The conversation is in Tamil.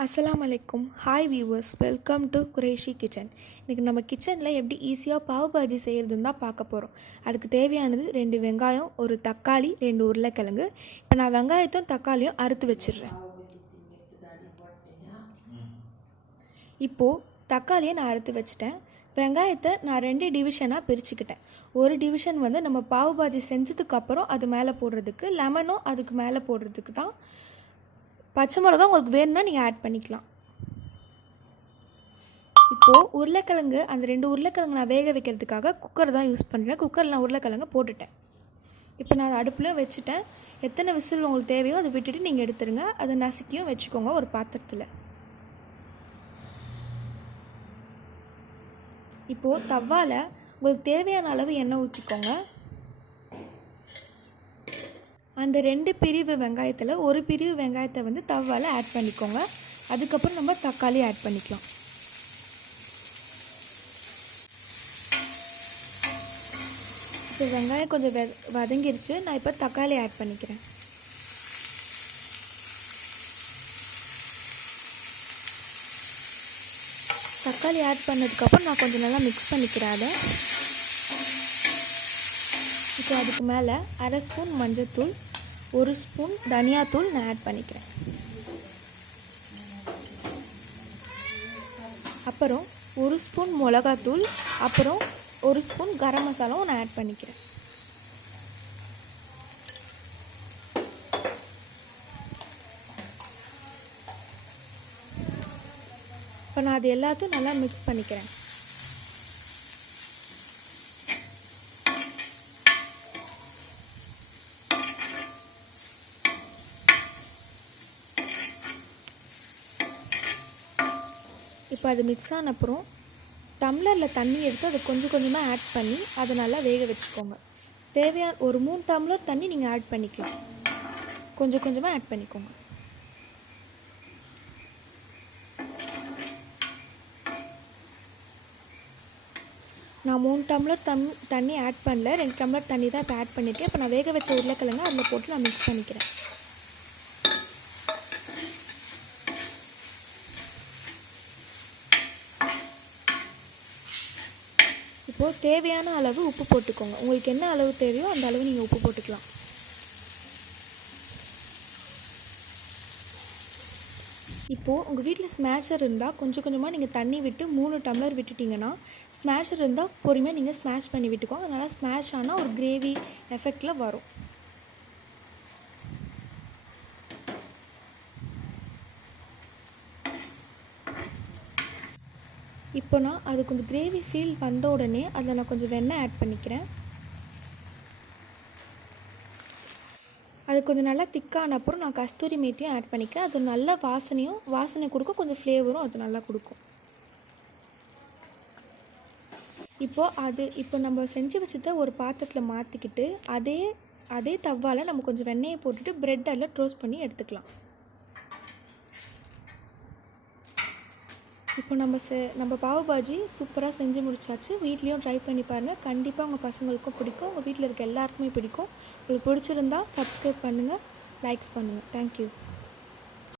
அஸ்ஸலாமு அலைக்கும். Hi viewers, welcome to Qureshi kitchen. இன்றைக்கி நம்ம கிச்சனில் எப்படி ஈஸியாக பாவ் பாஜி செய்கிறதுன்னு தான் பார்க்க போகிறோம். அதுக்கு தேவையானது 2 வெங்காயம், ஒரு தக்காளி, 2 உருளைக்கிழங்கு. இப்போ நான் வெங்காயத்தையும் தக்காளியும் அறுத்து வச்சிடுறேன். இப்போது தக்காளியை நான் அறுத்து வச்சுட்டேன். வெங்காயத்தை நான் 2 டிவிஷனாக பிரிச்சுக்கிட்டேன். ஒரு டிவிஷன் வந்து நம்ம பாவ் பாஜி செஞ்சதுக்கப்புறம் அது மேலே போடுறதுக்கு, லெமனும் அதுக்கு மேலே போடுறதுக்கு தான். பச்சை மிளகா உங்களுக்கு வேணும்னா நீங்கள் ஆட் பண்ணிக்கலாம். இப்போது உருளைக்கிழங்கு, அந்த 2 உருளைக்கிழங்கு நான் வேக வைக்கிறதுக்காக குக்கர் தான் யூஸ் பண்ணுறேன். குக்கரில் நான் உருளைக்கிழங்கு போட்டுட்டேன். இப்போ நான் அடுப்புலையும் வச்சுட்டேன். எத்தனை விசில் உங்களுக்கு தேவையோ அதை விட்டுட்டு நீங்கள் எடுத்துருங்க. அதை நசுக்கியும் வச்சுக்கோங்க ஒரு பாத்திரத்தில். இப்போது தவாவில் உங்களுக்கு தேவையான அளவு எண்ணெய் ஊற்றிக்கோங்க. அந்த 2 பிரிவு வெங்காயத்தில் ஒரு பிரிவு வெங்காயத்தை வந்து தவாவில் ஆட் பண்ணிக்கோங்க. அதுக்கப்புறம் நம்ம தக்காளி ஆட் பண்ணிக்கலாம். இப்போ வெங்காயம் கொஞ்சம் வதங்கிருச்சு. நான் இப்போ தக்காளி ஆட் பண்ணிக்கிறேன். தக்காளி ஆட் பண்ணதுக்கப்புறம் நான் கொஞ்சம் நல்லா மிக்ஸ் பண்ணிக்கிறேன் அதை. இப்போ அதுக்கு மேலே 1/2 ஸ்பூன் மஞ்சள்தூள், 1 ஸ்பூன் தனியாத்தூள் நான் ஆட் பண்ணிக்கிறேன். அப்புறம் 1 ஸ்பூன் மிளகாத்தூள், அப்புறம் 1 ஸ்பூன் கரம் மசாலாவும் நான் ஆட் பண்ணிக்கிறேன். இப்போ நான் அது எல்லாத்தையும் நல்லா மிக்ஸ் பண்ணிக்கிறேன். இப்போ அது மிக்ஸ் ஆன அப்புறம் டம்ளரில் தண்ணி எடுத்து அதை கொஞ்சம் கொஞ்சமாக ஆட் பண்ணி அதை நல்லா வேக வச்சுக்கோங்க. தேவையான ஒரு 3 டம்ளர் தண்ணி நீங்கள் ஆட் பண்ணிக்கலாம். கொஞ்சம் கொஞ்சமாக ஆட் பண்ணிக்கோங்க. நான் 3 டம்ளர் தண்ணி ஆட் பண்ணல, 2 டம்ளர் தண்ணி தான் இப்போ ஆட் பண்ணியிருக்கேன். இப்போ நான் வேக வச்ச உருளைக்கிழங்கு அதில் போட்டு நான் மிக்ஸ் பண்ணிக்கிறேன். இப்போது தேவையான அளவு உப்பு போட்டுக்கோங்க. உங்களுக்கு என்ன அளவு தேவையோ அந்த அளவு நீங்கள் உப்பு போட்டுக்கலாம். இப்போது உங்கள் வீட்டில் ஸ்மேஷர் இருந்தால் கொஞ்சம் கொஞ்சமாக நீங்கள் தண்ணி விட்டு 3 டம்ளர் விட்டுட்டிங்கன்னா, ஸ்மேஷர் இருந்தால் பொறுமையாக நீங்கள் ஸ்மேஷ் பண்ணி விட்டுக்கோங்க. அதனால் ஸ்மேஷ் ஆனால் ஒரு கிரேவி எஃபெக்டில் வரும். இப்போ நான் அது கொஞ்சம் கிரேவி ஃபீல் வந்த உடனே அதில் நான் கொஞ்சம் வெண்ணெய் ஆட் பண்ணிக்கிறேன். அது கொஞ்சம் நல்லா திக்கான அப்புறம் நான் கஸ்தூரி மேத்தியும் ஆட் பண்ணிக்கிறேன். அது நல்ல வாசனை கொடுக்கும், கொஞ்சம் ஃப்ளேவரும் அது நல்லா கொடுக்கும். இப்போ நம்ம செஞ்சு வச்சதை ஒரு பாத்திரத்தில் மாற்றிக்கிட்டு அதே தவாவில் நம்ம கொஞ்சம் வெண்ணெயை போட்டுட்டு ப்ரெட் அதில் டோஸ்ட் பண்ணி எடுத்துக்கலாம். இப்போ நம்ம பாவ் பாஜி சூப்பராக செஞ்சு முடிச்சாச்சு. வீட்லேயும் ட்ரை பண்ணி பாருங்கள். கண்டிப்பாக உங்கள் பசங்களுக்கும் பிடிக்கும், உங்கள் வீட்டில் இருக்க எல்லாருக்குமே பிடிக்கும். உங்களுக்கு பிடிச்சிருந்தா சப்ஸ்கிரைப் பண்ணுங்கள், லைக்ஸ் பண்ணுங்கள். தேங்க்யூ.